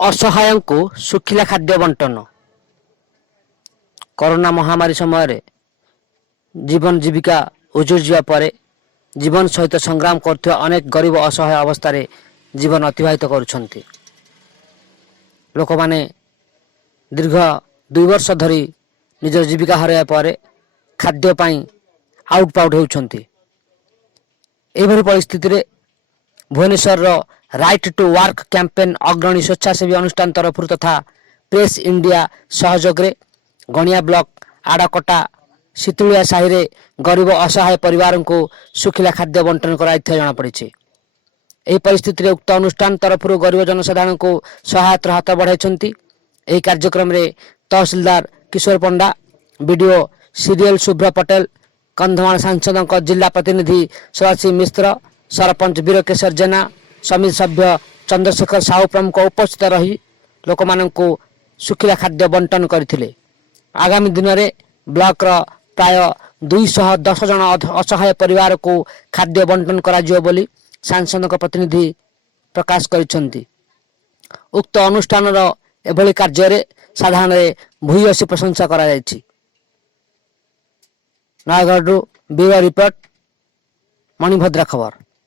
असहाय को सुखिला खाद्य बंटन। कोरोना महामारी समय जीवन जीविका उजुड़ जावा पर जीवन सहित संग्राम करथुवा अनेक गरीब असहाय अवस्था रे जीवन अतिबाहित करुछंती। लोक माने दीर्घ 2 वर्ष धरी निज जीविका हराया पर खाद्य पाई आउट पाउट होउछंती। एभली परिस्थिति रे Bhubaneswar right to work campaign अग्रणी स्वेच्छासेवी अनुष्ठान तरफ तथा प्रेस इंडिया सहयोग रे गणिया ब्लॉक आड़कटा शीतुलिया साहि रे गरीब असहाय परिवार को सुखिला खाद्य बंटन कराई जना पड़ी। यह परिस्थिति रे उक्त अनुष्ठान तरफ गरीब जनसाधारण को सहायता हाथ बढ़ाई। यह कार्यक्रम रे तहसीलदार किशोर पंडा, बीडीओ सीरियल शुभ्र पटेल, कंधमाल सांसद जिला प्रतिनिधि सदाशिव मिश्र, सरपंच वीरकेशर जेना, समिति सभ्य चंद्रशेखर साहू प्रमुख उपस्थित रही लोक मानक सुखिला खाद्य बंटन करथिले। आगामी दिन में ब्लॉक प्राय 210 जन असहाय परिवार को खाद्य बंटन करा जियो बोली सांसद प्रतिनिधि प्रकाश करिसेंती। उक्त अनुष्ठान एभली कार्य साधारण भूयसी प्रशंसा करा जायछि। नयागढ़ ब्यूरो रिपोर्ट, मणिभद्रा खबर।